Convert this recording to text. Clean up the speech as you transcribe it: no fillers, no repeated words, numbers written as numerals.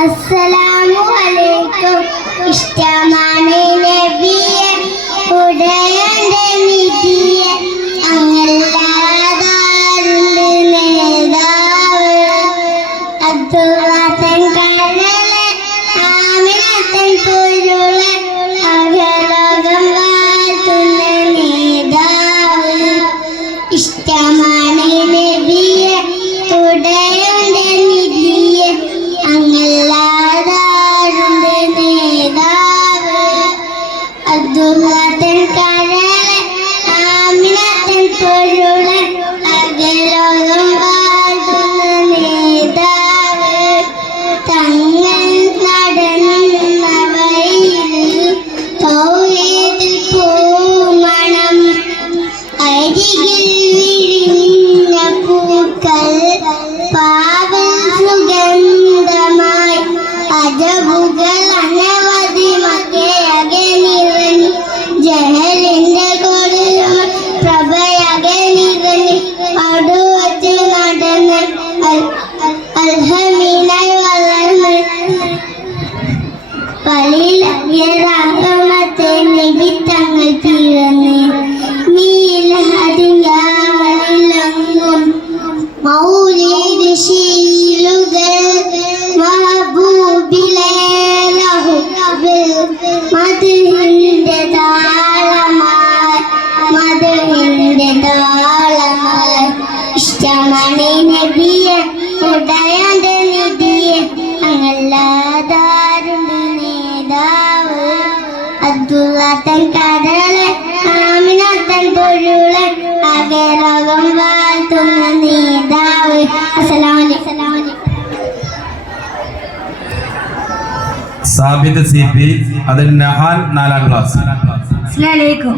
അസ്സലാമു അലൈക്കും. ഇഷ്ടമാണ് നബിയെ ഉടയന്റെ നിധിയെ അങ്ങല്ലാതാരുണ്ട് നേതാവ് അബ്ദുള്ളാത്തൻ കരളെ ആമിനത്തൻ പൊരുളെ അകലോകം വാഴ്ത്തുന്ന നേതാവ് ഇഷ്ടമാണ് നബിയെ ഉടയന്റെ നിധിയെ അങ്ങല്ലാതാരുണ്ട് നേതാവ് അബ്ദുള്ളാത്തൻ കരളെ ആമിനത്തൻ പൊരുളെ അകലോകം വാഴ്ത്തുന്ന നേതാവ് തങ്ങൾ നടന്ന വഴിയിൽ തൗഹീദിൽ പൂമണം അരികിൽ വിരിഞ്ഞ പൂക്കൾ പാവൽ സുഗന്ധമായി അജബുകൾ അനവധി മകയകനിവൻ ജഹലിന്റെ കൊടിലും പ്രഭയകനിവൻ അടുവച്ച് നടന്ന് അൽഹമീനായി വളർന്ന് പള്ളിയിലെ രാഗമത്തെ നികിത്തങ്ങൾ തീർന്ന് നീലഹരിയാളിലൊന്നും മൗലിദ് ശീലുകൾ മഹബൂബിലെ ലഹുബിൽ മദ്ഹിന്റെ താളമായി മദ്ഹിന്റെ താളമായി ഇഷ്ടമാണ് നബിയെ ഉടയന്റെ നിധിയെ അങ്ങല്ലാതാരുണ്ട് നേതാവ് അബ്ദുള്ളാത്തൻ കരളെ ആമിനത്തൻ പൊരുളെ അകലോകം വാഴ്ത്തുന്ന നേതാവ്. അസ്സലാമു അലൈക്കും. സാബിത് സി പി അതിൽ നഹാൻ 4ാം ക്ലാസ്. അസ്സലാമു അലൈക്കും.